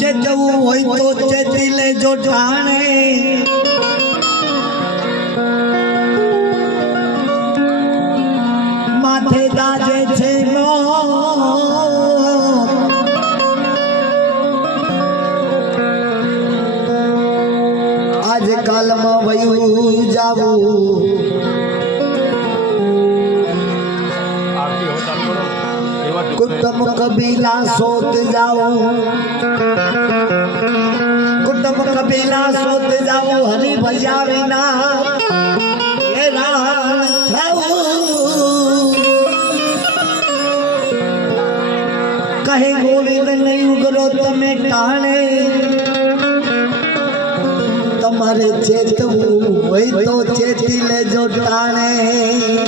चेतવું હોય તો ચેતી લેજો ઠાણે માથે દાજે છે આજકાલમાં વયું જાવું कुटुंब कबीला सोत जाओ कुटुंब कबीला सोत जाओ हरि भैया विना कहे गोविंद नहीं उगरो तमे टाणे तुम्हारे चेतवू वही तो चेती ले जो टाणे